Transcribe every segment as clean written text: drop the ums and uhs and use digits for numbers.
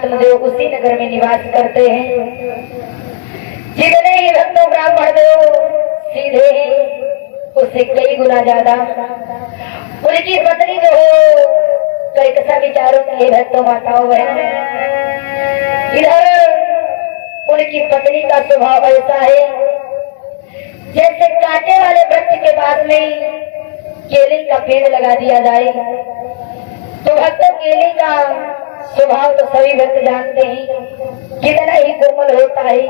आत्मदेव उसी नगर में निवास करते हैं। जितने ही भक्तों ब्राह्मण देव सीधे हैं उससे कई गुना ज्यादा उनकी पत्नी जो हो कई कसा विचारों की भक्तों माताओं बहनों। इधर उनकी पत्नी का स्वभाव ऐसा है जैसे कांटे वाले वृक्ष के पास में केले का पेड़ लगा दिया जाए तो भक्त केले का स्वभाव तो सभी भक्त जानते हैं कितना ही कोमल होता है।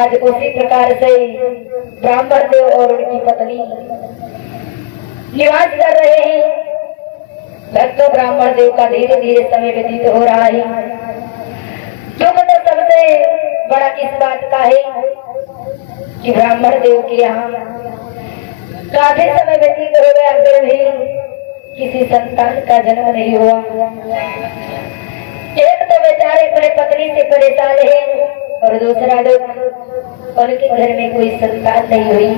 आज उसी प्रकार से ब्राह्मण देव और उनकी पत्नी निवास कर रहे हैं। भक्तों ब्राह्मण देव का धीरे धीरे समय व्यतीत हो रहा है। दुख तो सबसे बड़ा इस बात का है कि ब्राह्मण देव के यहाँ काफी समय व्यतीत हो गया फिर भी किसी संतान का जन्म नहीं हुआ। एक तो बेचारे अपने पत्नी से परेशान है और दूसरा लोग उनके घर में कोई संतान नहीं हुई।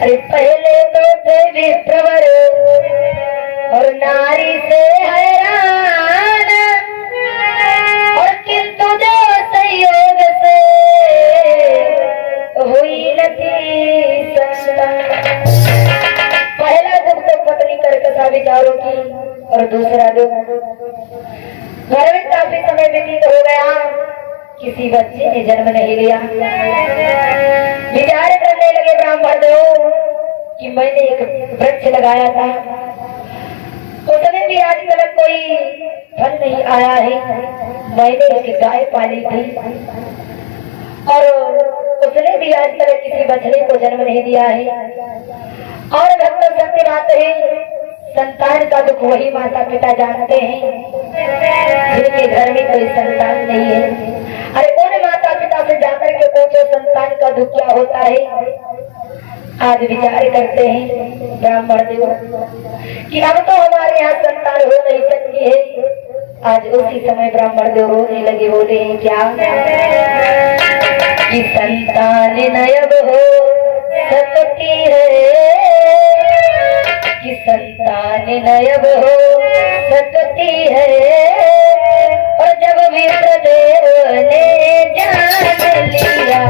अरे पहले तो थे विप्रवर और नारी से हैरान और किंतु जो संयोग से हुई नहीं संतान। पहला दुख तो पत्नी करकसा विचारों की और दूसरा दुख घर में काफी समय व्यतीत हो गया किसी बच्चे ने जन्म नहीं लिया। विचार करने लगे ब्राह्मण देव कि मैंने एक वृक्ष लगाया था उसमें भी आज तक कोई फल नहीं आया है। मैंने एक गाय पाली थी और उसने भी आज तक किसी बछड़े को जन्म नहीं दिया है। और भक्त सत्य बात है संतान का दुख वही माता पिता जानते हैं जिनके घर में कोई संतान नहीं है। अरे कौन माता पिता से जाकर के पूछो संतान का दुख क्या होता है। आज विचार करते हैं ब्राह्मण देव कि अब तो हमारे यहाँ संतान हो नहीं सकती है। आज उसी समय ब्राह्मण देव रोने लगे बोले हैं क्या कि संतान नयब हो सकती है कि संतान नयब हो सकती है। और जब विप्रदेव ने जान लिया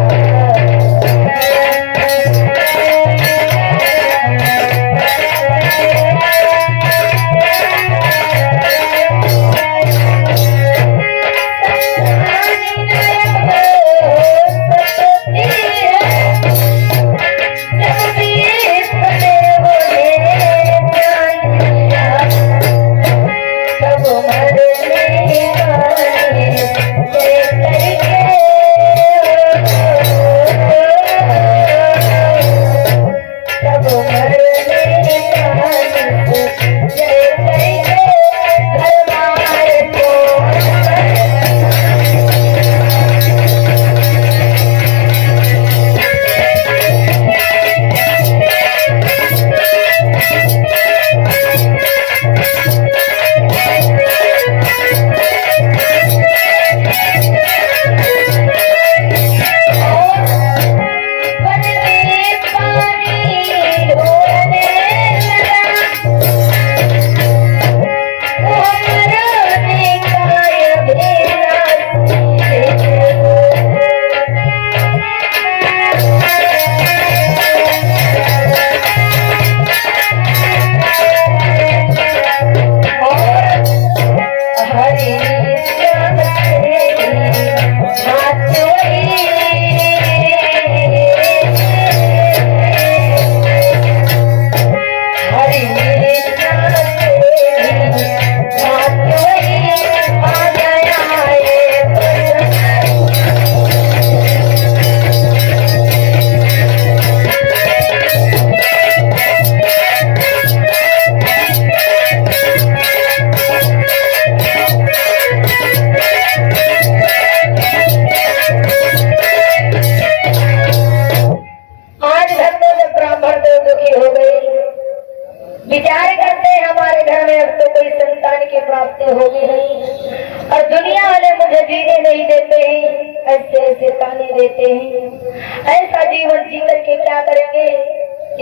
ऐसा जीवन जी करके क्या करेंगे,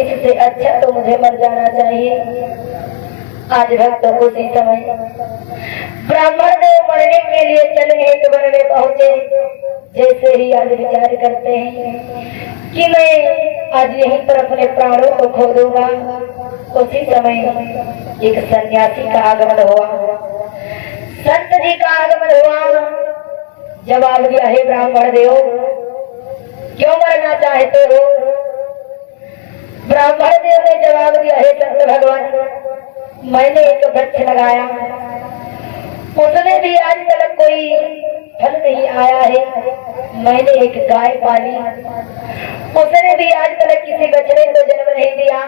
इससे अच्छा तो मुझे मर जाना चाहिए। आज भक्त उसी समय ब्राह्मण देव मरने के लिए चले हैं तो वन में पहुंचे। जैसे ही आज विचार करते हैं कि मैं आज यहीं पर अपने प्राणों को खो दूंगा, उसी समय एक सन्यासी का आगमन हुआ, संत जी का आगमन हुआ। जवाब दिया, हे ब्राह्मण देव, क्यों मरना चाहते हो? ब्राह्मण देव ने जवाब दिया, हे संत भगवान, मैंने एक वृक्ष लगाया, उसमें भी आज तक कोई फल नहीं आया है। मैंने एक गाय पाली, उसने भी आज तक किसी बछड़े को जन्म नहीं दिया।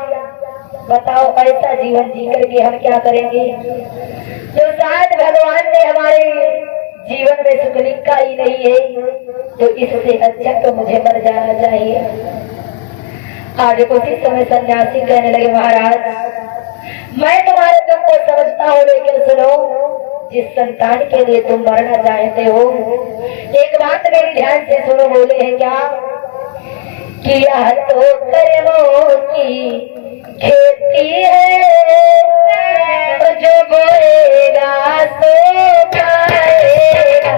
बताओ ऐसा जीवन जी करके हम क्या करेंगे? जो शायद भगवान ने हमारे जीवन में सुख लिखा ही नहीं है, तो इससे अच्छा तो मुझे मर जाना चाहिए। आज उसी समय सन्यासी कहने लगे, महाराज मैं तुम्हारे दुख को समझता हूँ, लेकिन सुनो, जिस संतान के लिए तुम मरना चाहते हो, एक बात मेरी ध्यान से सुनो। बोले हैं क्या? कि यह तो कर्मों की खेती है, तो जो बोएगा सो पाएगा।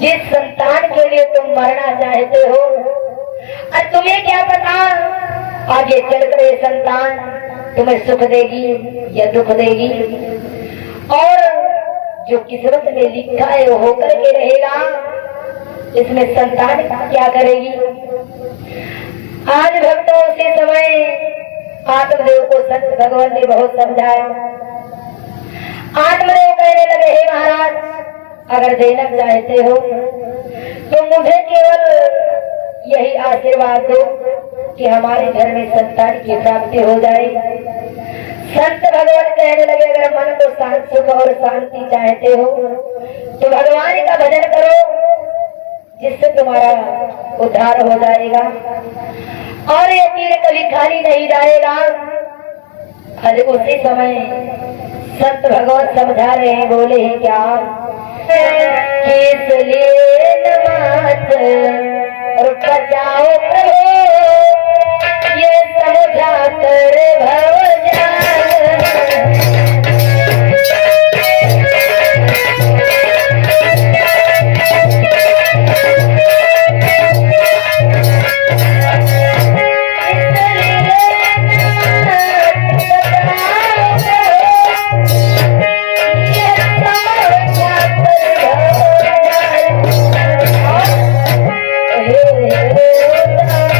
जिस संतान के लिए तुम मरना चाहते हो, और तुम्हें क्या पता आगे चलकर ये संतान तुम्हें सुख देगी या दुख देगी, और जो किस्मत में लिखा है वो होकर के रहेगा। इसमें संतान क्या करेगी? आज भक्तों उसी समय आत्मदेव को संत भगवान ने बहुत समझाया। आत्मदेव कहने लगे, हे महाराज, अगर देना चाहते हो तो मुझे केवल यही आशीर्वाद दो कि हमारे घर में संतान की प्राप्ति हो जाए। संत भगवान कहने लगे, अगर मन को शांत सुख और शांति चाहते हो तो भगवान का भजन करो, जिससे तुम्हारा उद्धार हो जाएगा और ये तीर कभी खाली नहीं जाएगा। आज उसी समय संत भगवान समझा रहे हैं। बोले हैं क्या? इसलिए नमाज और बचाओ प्रभु, ये समझा कर भवजान। Oh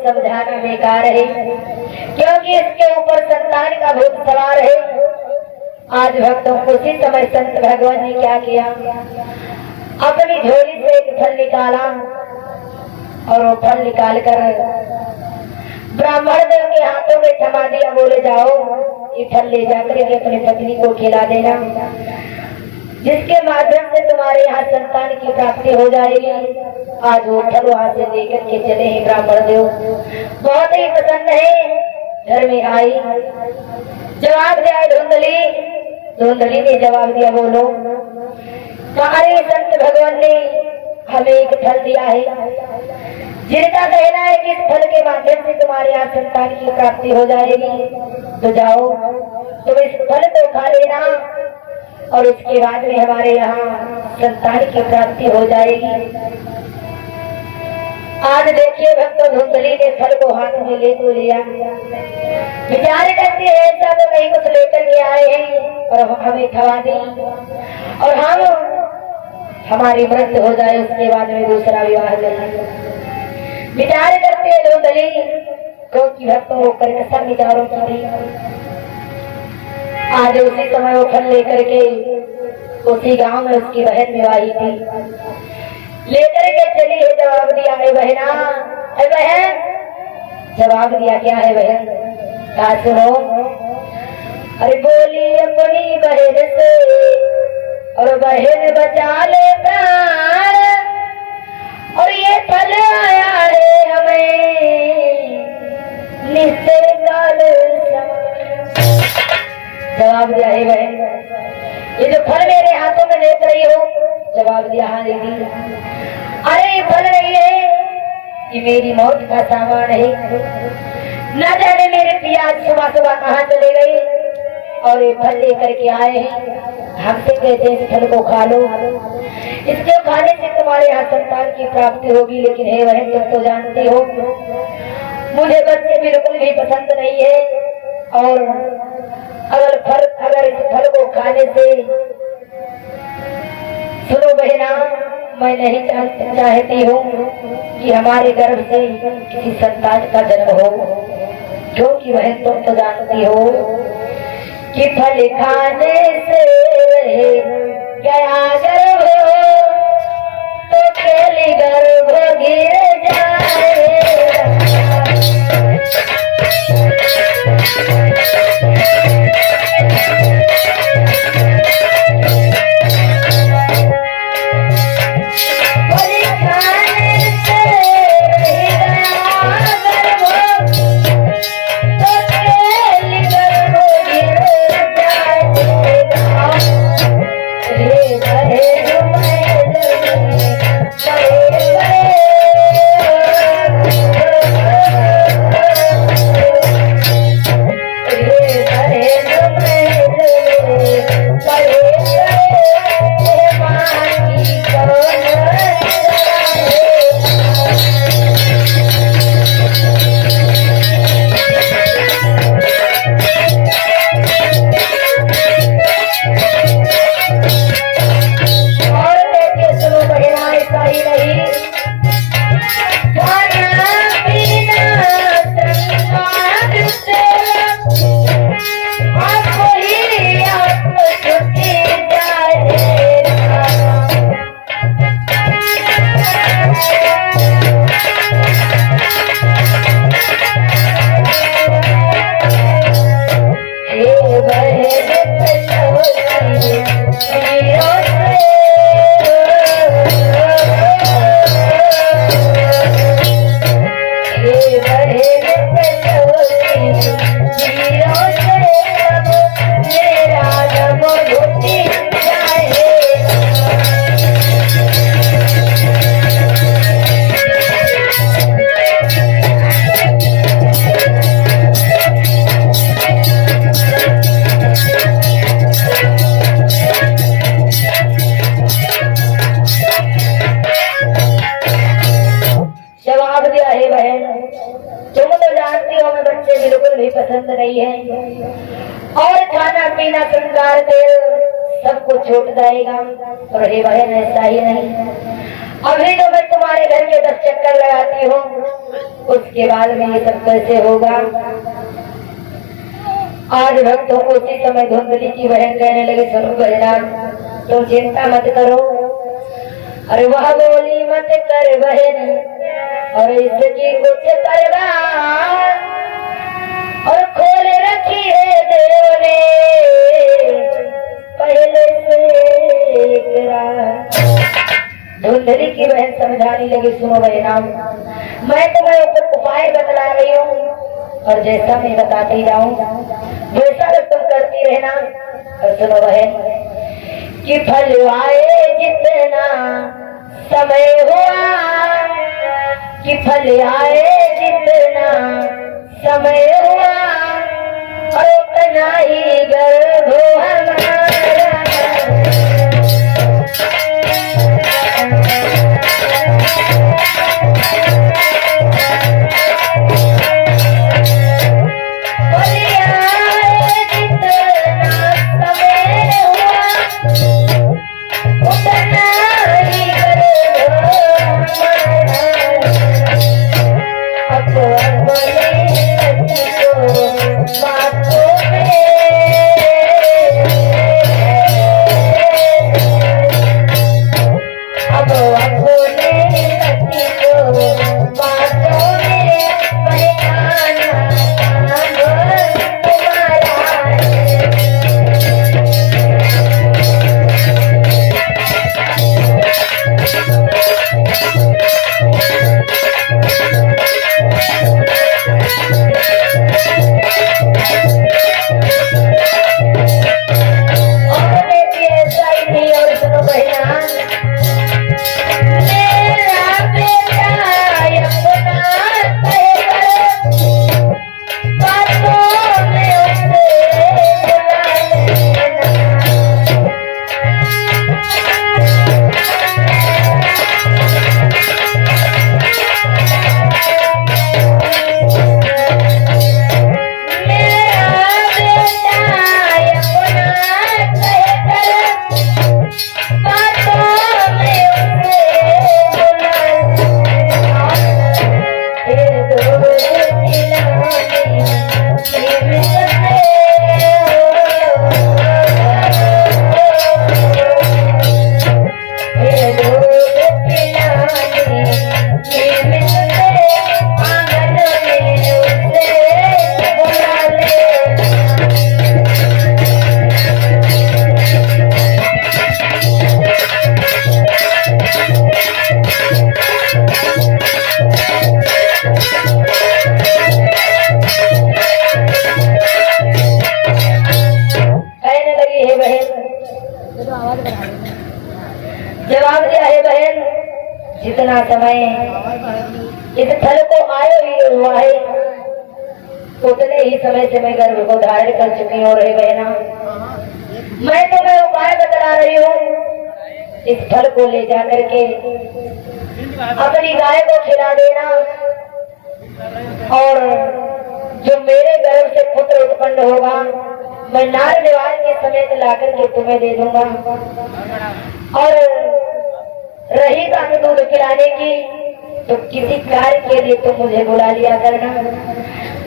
समझाना बेकार है, क्योंकि इसके ऊपर संतान का भूत सवार है। आज भक्तों उसी समय संत भगवान ने क्या किया, अपनी झोली से एक फल निकाला और वो फल निकाल कर ब्राह्मण देव के हाथों में थमा दिया। बोले जाओ ये फल ले जाकर के अपनी पत्नी को खिला देना, जिसके माध्यम से तुम्हारे यहाँ संतान की प्राप्ति हो जाएगी। आज वो फल वहां से लेकर के चले हैं ब्राह्मण देव, बहुत ही प्रसन्न है। घर में आई, जवाब दिया धुंधली। धुंधली ने जवाब दिया, बोलो। तुम्हारे संत भगवान ने हमें एक फल दिया है, जिनका कहना है कि इस फल के माध्यम से तुम्हारे यहाँ संतान की प्राप्ति हो जाएगी। तो जाओ तुम इस फल को खा लेना और उसके बाद में हमारे यहाँ संतान की प्राप्ति हो जाएगी। आज देखिए भक्तों, धुंधली ने फल को हाथ में ले तो लिया, विचार करते हैं ऐसा तो कहीं कुछ लेकर के आए हैं और हमें खवा दी और हम हमारी मृत्यु हो जाए, उसके बाद में दूसरा विवाह करें। विचार करते हैं धुंधली, क्योंकि भक्तों वो कर्कश विचारों की थी। आज उसी समय वो फल लेकर के उसी गांव में उसकी बहन विवाही थी, लेकर के चली है। जवाब दिया है बहना, है बहन। जवाब दिया क्या है बहन, कहा सुनो। अरे बोली अपनी बहन से और बहन बचा ले प्राण, और ये फल आया है हमें निश्चय काल। जवाब दिया है बहन, ये जो फल मेरे हाथों में देख रही हो। जवाब दिया हाँ दीदी। अरे फल नहीं है, ये मेरी मौत का सामान है। न जाने मेरे पिया सुबह सुबह कहाँ चले गए और ये फल लेकर के आए हैं। हमसे कहते हैं इस फल को खा लो, इसके खाने से तुम्हारे यहाँ संतान की प्राप्ति होगी। लेकिन हे बहन, तुम तो जानती हो मुझे बच्चे बिल्कुल भी पसंद नहीं है, और अगर इस फल को खाने से, सुनो बहना, मैं नहीं चाहती हूँ कि हमारे गर्भ से किसी संतान का जन्म हो, क्योंकि बहन तुम तो जानती हो कि फल खाने से रहे गया गर्भ तो केली गर्भ गिर जाए। शादियों में बच्चे बिल्कुल भी पसंद नहीं है, और खाना पीना श्रृंगार तेल सबको छूट जाएगा। और हे बहन ऐसा ही नहीं, अभी तो मैं तुम्हारे घर के 10 चक्कर लगाती हूँ, उसके बाद में ये सब कैसे होगा। आज भक्तों को उसी समय धुंधली की बहन कहने लगी, सुनो बहना तुम चिंता मत करो। अरे वह बोली मत कर बहन, और इसकी कुछ परवाह, और खोल रखी है देव ने पहले से धुंधली की बहन समझाने लगी, सुनो बहना मैं तुम्हें उपाय बतला रही हूँ, और जैसा मैं बताती जाऊँ वैसा तुम करती रहना। और सुनो बहन कि फल आए जितना समय हुआ, कि फल आए जितना समय हुआ, और उतना ही गर्भ हमारा। जवाब दिया है बहन, जितना समय इस फल को आए ही हुआ है उतने ही समय से मैं गर्भ को धारण कर चुकी हूँ। रे बहना मैं तुम्हें उपाय बता रही हूँ, इस फल को ले जाकर के अपनी गाय को खिला देना, और जो मेरे गर्भ से पुत्र उत्पन्न होगा मैं नार निवार के समेत लाकर के तुम्हें दे दूंगा। और रही बात दूध पिलाने की तो किसी कार्य के लिए तुम मुझे बुला लिया करना,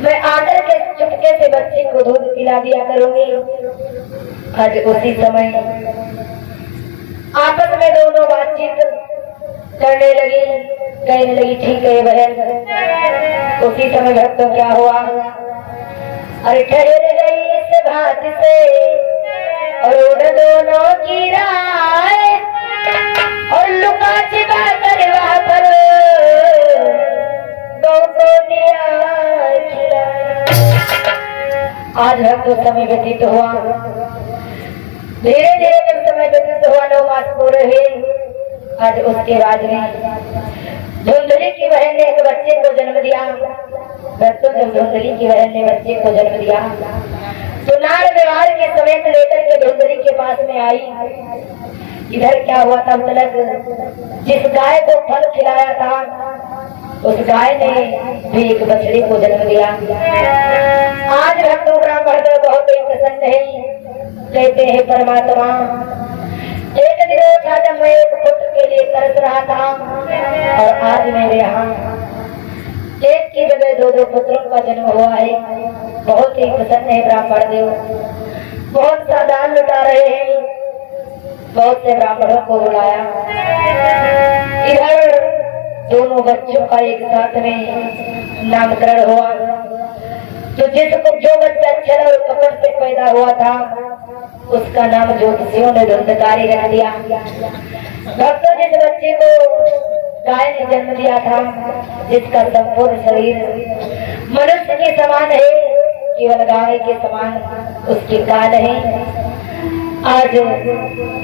मैं आकर के चुपके से बच्चे को दूध पिला दिया करूंगी। आज उसी समय आपस में दोनों बातचीत करने लगी, कहने लगी ठीक है बहन। उसी समय भक्तों क्या हुआ, अरे ठहर गई इस बात से और उड़ दोनों की राय, और लुका छिपा कर वहां पर दो को दिया खिलाया। आज भक्तों समय व्यतीत हुआ, धीरे धीरे जब समय व्यतीत हुआ 9 मास पूरे हुए। आज उसके बाद में धुंधली की बहन ने एक बच्चे को जन्म दिया। भक्तों जब धुंधली की बहन ने बच्चे को जन्म दिया तो नार व्यवहार के समेत लेकर के धुंधली के पास में आई। इधर क्या हुआ था, मतलब जिस गाय को फल खिलाया था उस गाय ने भी एक बछड़ी को जन्म दिया। आज भक्तों ब्राह्मण बहुत ही प्रसन्न है, कहते हैं परमात्मा एक दिन था जब मैं एक पुत्र के लिए तरस रहा था और आज मेरे यहाँ एक की जगह दो दो पुत्रों का जन्म हुआ है। बहुत ही प्रसन्न है ब्राह्मण देव, बहुत सा दान लुटा रहे हैं। बहुत से ब्राह्मणों को बुलाया, इधर दोनों बच्चों का एक साथ में नामकरण हुआ। तो जिसको जो बच्चा अक्षर और कपट से पैदा हुआ था उसका नाम ज्योतिषियों ने धुंधकारी रख दिया। भक्तों जिस बच्चे को गाय ने जन्म दिया था, जिसका संपूर्ण शरीर मनुष्य के समान है, केवल गाय के समान उसकी कान है, आज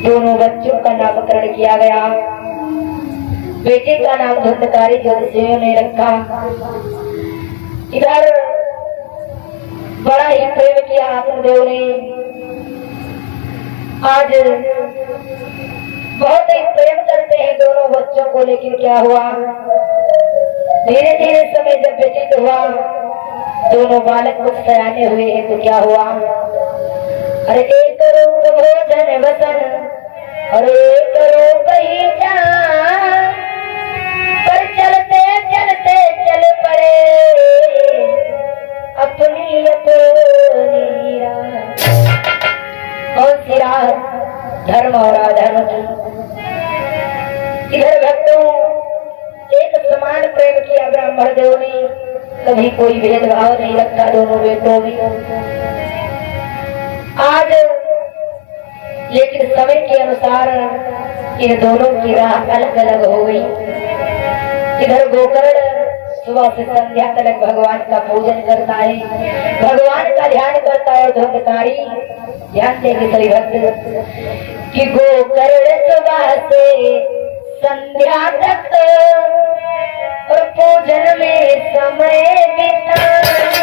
दोनों बच्चों का नामकरण किया गया। बेटे का नाम धुंधकारी ज्योतिषियों ने रखा। इधर बड़ा ही प्रेम किया आत्मदेव ने। आज बहुत ही प्रेम करते हैं दोनों बच्चों को, लेकिन क्या हुआ धीरे धीरे समय जब व्यतीत हुआ, दोनों बालक कुछ सयाने हुए हैं तो क्या हुआ, अरे एक रूप भोजन वसन और एक रूप ही जान, पर चलते चलते चल पड़े अपनी अपनी राह। कौन सी राह? धर्म और अधर्म की। इधर भक्तों एक समान प्रेम किया ब्राह्मण देव ने, कभी कोई भेदभाव नहीं रखा दोनों बेटों में। आज लेकिन समय के अनुसार इन दोनों की राह अलग अलग हो गई। इधर गोकर्ण सुबह से संध्या तक भगवान का पूजन करता है, भगवान का ध्यान करता है। धुंधकारी ध्यान देंगे सभी भक्त कि गोकर्ण सुबह से संध्या तक और पूजन में समय बिताने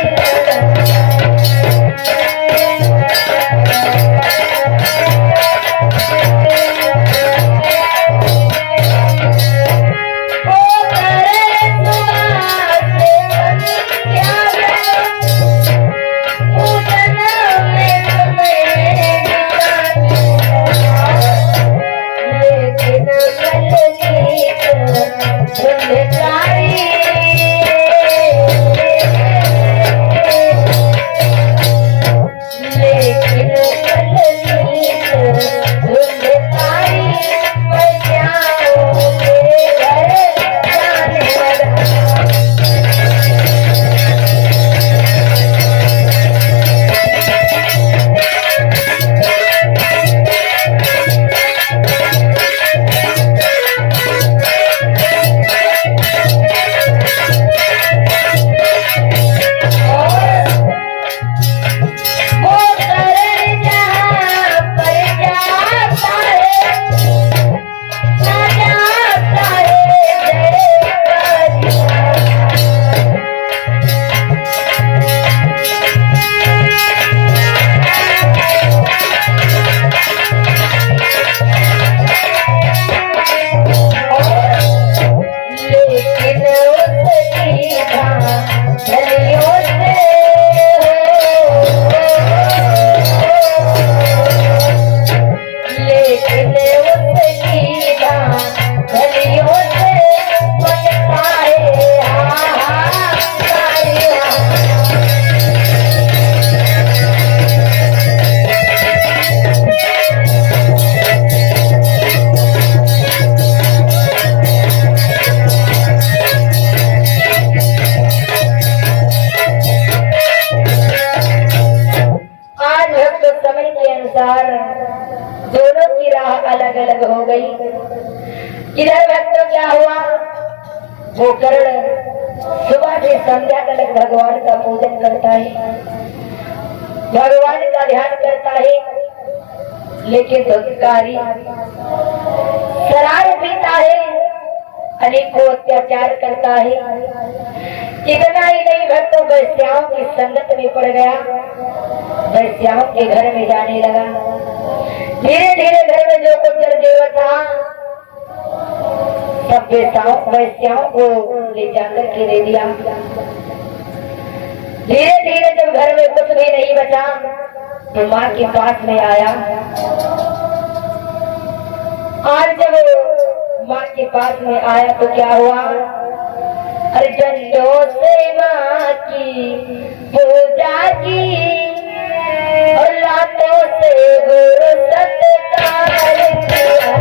इधर भक्तों क्या हुआ, गोकर्ण सुबह से संध्या तक भगवान का पूजन करता है, भगवान का ध्यान करता है, लेकिन धुंधकारी शराब पीता है, अनेकों अत्याचार करता है। इतना ही नहीं भक्तों वैश्याओं की संगत में पड़ गया, वैश्याओं के घर में जाने लगा। धीरे धीरे घर में जो कुछ जेवर था सब वैश्याओं को ले जाकर के दे दिया। धीरे धीरे जब घर में कुछ भी नहीं बचा तो माँ के पास में आया। और जब माँ के पास में आया तो क्या हुआ, अरे डंडों से माँ की पूजा की और लातों से गुरु सत्कार किया।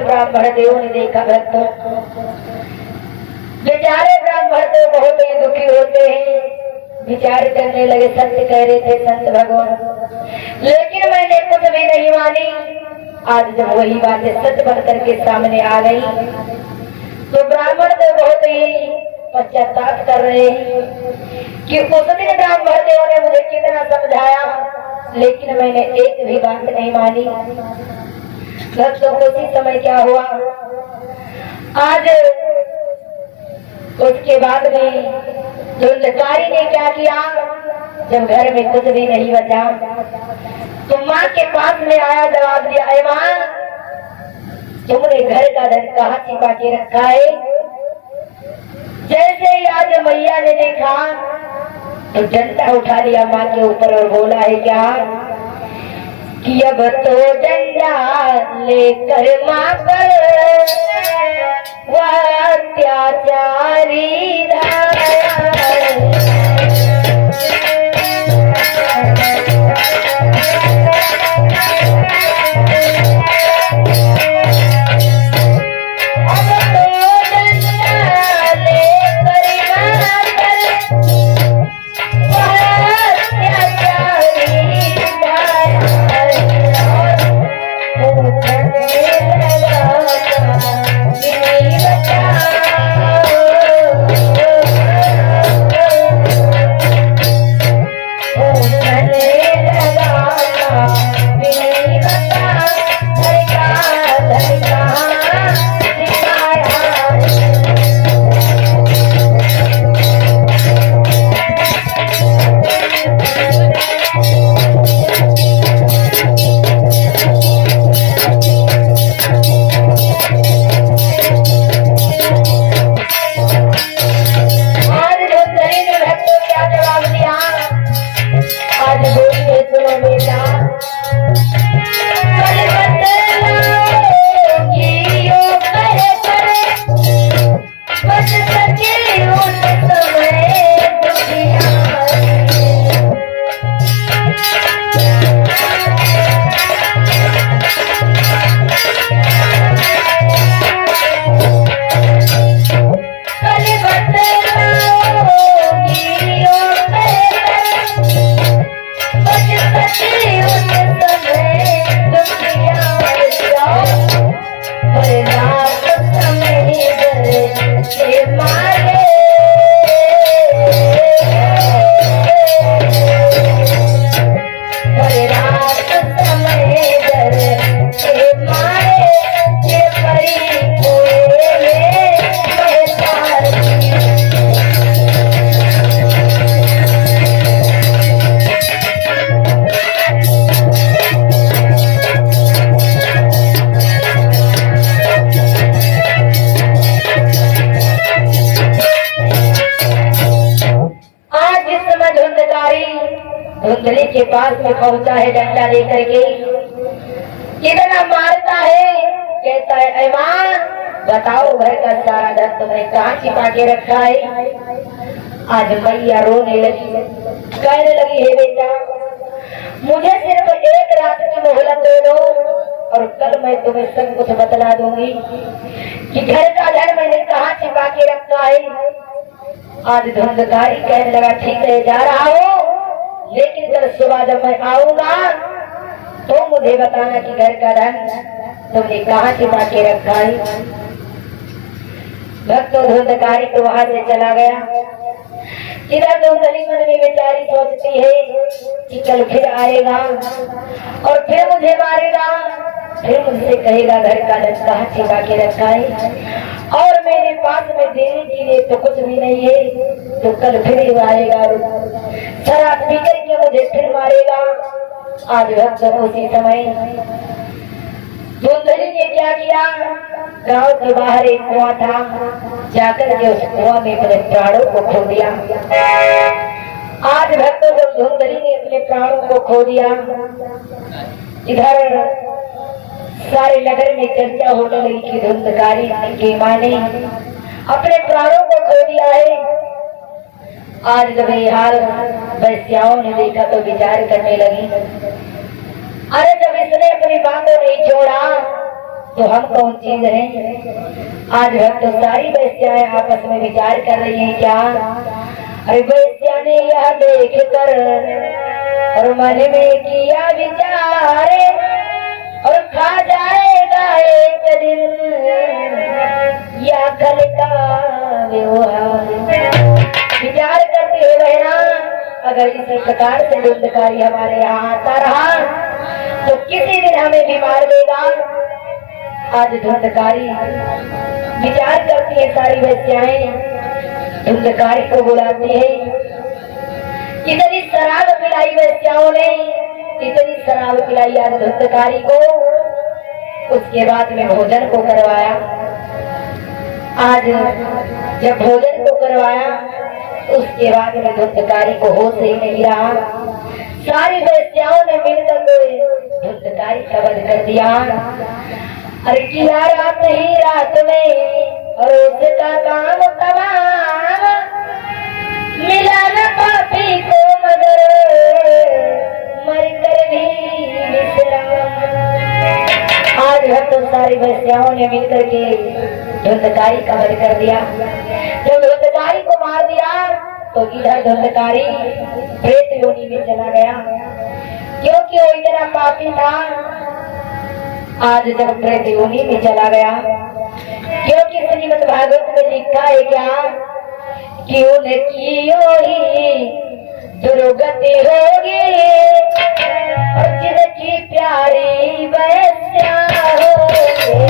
ब्राह्मणदेव ने देखा भक्तों, बेचारे ब्राह्मण तो बहुत ही दुखी होते हैं, विचार करने लगे। सत्य कह रहे थे संत भगवान, लेकिन मैंने कुछ भी नहीं मानी। आज जब वही बातें सत्य बन करके सामने आ गई तो ब्राह्मण तो बहुत ही पश्चाताप कर रहे हैं कि उस दिन ब्राह्मण देव ने मुझे कितना समझाया, लेकिन मैंने एक भी बात नहीं मानी। भक्तों को उसी समय क्या हुआ, आज उसके बाद में धुंधकारी ने क्या किया, जब घर में कुछ भी नहीं बचा तो माँ के पास में आया, जवाब दिया, अरे माँ तुमने घर का धन कहाँ छिपा के रखा है। जैसे ही आज मैया ने देखा तो डंडा उठा लिया माँ के ऊपर और बोला है क्या कि अब तो डंडा लेकर माँ पर वह अत्याचारी धारा। धुंधली के पास में पहुंचा है डंडा लेकर के, कितना मारता है, कहता है ऐमान बताओ घर का सारा धन तुमने कहाँ छिपा के रखा है। आज मैया रोने लगी, कहने लगी हे बेटा मुझे सिर्फ एक रात की मोहलत दे दो और कल मैं तुम्हें सब कुछ बतला दूंगी कि घर का धन मैंने कहाँ छिपा के रखा है। आज धुंधकारी कहने लगा ठीक है जा रहा हूँ, लेकिन कल सुबह जब मैं आऊंगा तो मुझे बताना कि घर का धन तुमने कहाँ छिपा के रखा है। भक्त धुंधकारी तो वहां से चला गया। इधर धुंधली मन में बेचारी सोचती है कि कल फिर आएगा और फिर मुझे मारेगा, फिर मुझसे कहेगा घर का धन कहाँ छिपा के रखा है और मेरे पास में देने के लिए तो कुछ भी नहीं है, तो कल फिर आएगा शराब पी करके मुझे फिर मारेगा। आज भक्त उसी समय धुंधली ने क्या किया, गांव के बाहर एक कुआं था, जाकर के उस कुआं में अपने प्राणों को खो दिया। आज भक्तों जब धुंधली ने अपने प्राणों को खो दिया, इधर सारे नगर में चर्चा होने लगी कि धुंधकारी की मां ने अपने प्राणों को खो दिया है। आज जब ये हाल वैश्याओं ने देखा तो विचार करने लगी, अरे जब इसने अपनी मां को नहीं छोड़ा तो हम कौन चीज है। आज भक्त सारी वैश्याएं आपस में विचार कर रही हैं क्या, अरे वैश्या ने यह देख कर और मन में किया विचार और खा जाएगा एक दिन या कल का व्यवहार। विचार करते हुए बहना अगर इसी प्रकार से धुंधकारी हमारे यहाँ आता रहा तो किसी दिन हमें भी मार देगा। आज धुंधकारी विचार करती है, सारी वैश्याएं धुंधकारी को बुलाती है। इतनी शराब पिलाई वैश्याओं ने, इतनी शराब पिलाई आज धुंधकारी को। उसके बाद में भोजन को करवाया। आज जब भोजन को करवाया उसके बाद में धुंधकारी को होश ही नहीं रहा। सारी वैश्याओं ने मिलकर धुंधकारी का वध कर दिया। अरे किया रात ही रात में और उसका काम तमाम, मिला न पापी को मगर मर कर भी विश्राम। आज हम तो सारी वैश्याओं ने मिलकर के धुंधकारी का वध कर दिया। जब धुंधकारी को मार दिया तो इधर धुंधकारी प्रेत योनि में चला गया, क्योंकि वो इतना पापी था। आज जब प्रेत योनि में चला गया, क्योंकि श्रीमद् भागवत में लिखा है क्या कि उनकी ही दुर्गति होगी और जिनकी प्यारी वैश्या होगी।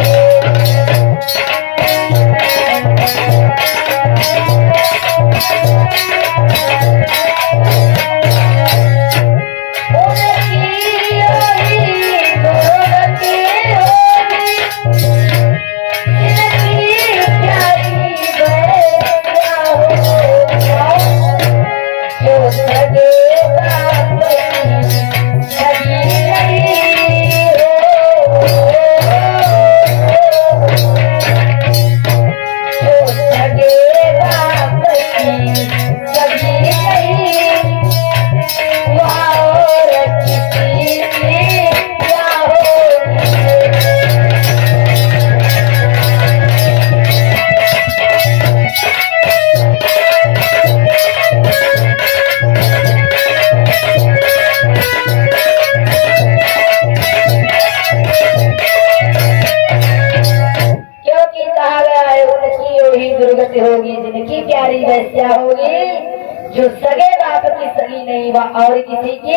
जो सगे बाप की सगी नहीं वह और किसी की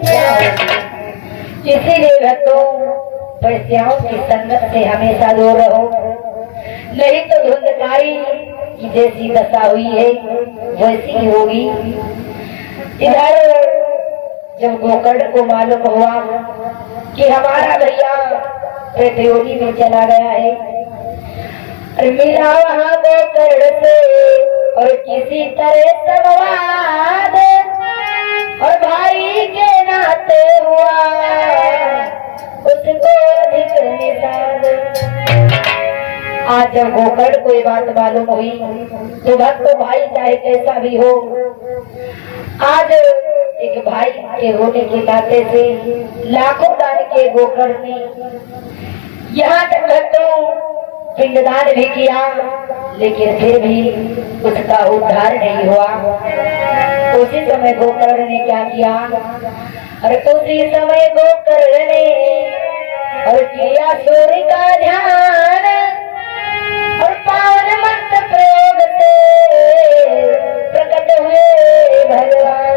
क्या होगी। इसीलिए भक्तों वैश्याओं की संगत से हमेशा दूर रहो, नहीं तो धुंधकारी की जैसी दशा हुई है वैसी ही होगी। इधर जब गोकर्ण को मालूम हुआ कि हमारा भैया पेट्रोली में चला गया है, मिला वहां गोकर्ण से और किसी तरह संवाद और भाई के नाते हुआ उसको अधिक निषाद। आज जब गोकर्ण को ये बात मालूम हुई तो भक्त भाई चाहे कैसा भी हो, आज एक भाई के होने के नाते से लाखों दान के गोकर्ण ने यहाँ तक भक्तों पिंडदान भी किया, लेकिन फिर भी उसका उद्धार नहीं हुआ। उसी समय गोकर्ण ने क्या किया, और उसी समय गोकर्ण ने और किया सूर्य का ध्यान और पावन मंत्र प्रयोग से प्रकट हुए भगवान।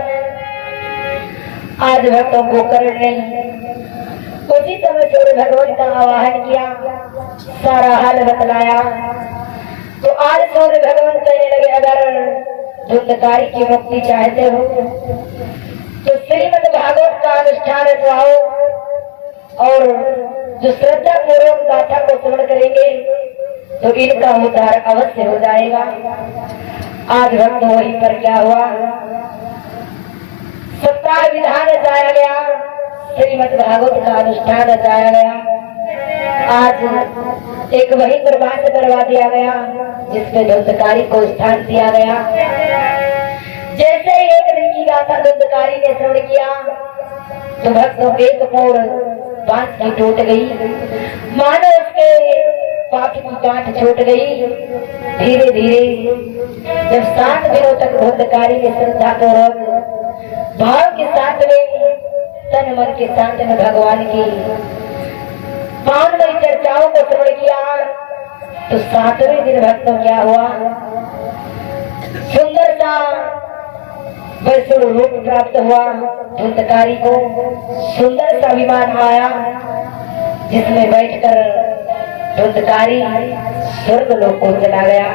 आज भक्तों गोकर्ण ने उसी समय सूर्य भगवान का आवाहन किया, सारा हाल बतलाया। तो आज सूर्य भगवान कहने लगे अगर धुंधकारी की मुक्ति चाहते हो तो श्रीमद् भागवत का अनुष्ठान रचाओ और जो श्रद्धा पूर्वक गाथा को श्रवण करेंगे तो इनका उद्धार अवश्य हो जाएगा। आज भक्त वहीं पर क्या हुआ, सप्ताह विधान रचाया गया, श्रीमद् भागवत का अनुष्ठान रचाया गया। आज एक वही प्रभात करवा दिया गया जिसमें धुंधकारी को स्थान दिया गया। जैसे एक दिन की गाथा धुंधकारी ने श्रवण किया तो भक्तों एक मोड़ बांस की टूट गई, मानो उसके पाप की गांठ छूट गई। धीरे धीरे जब 7 दिनों तक धुंधकारी ने श्रद्धा पूर्वक भाव के साथ में तन मन के साथ में भगवान की पावनमयी चर्चाओं को श्रवण किया तो 7वें दिन भक्तों क्या हुआ, सुंदर सा वैष्णव रूप प्राप्त हुआ। धुंधकारी को सुंदर सा विमान आया जिसमें बैठकर धुंधकारी स्वर्ग लोक को चला गया।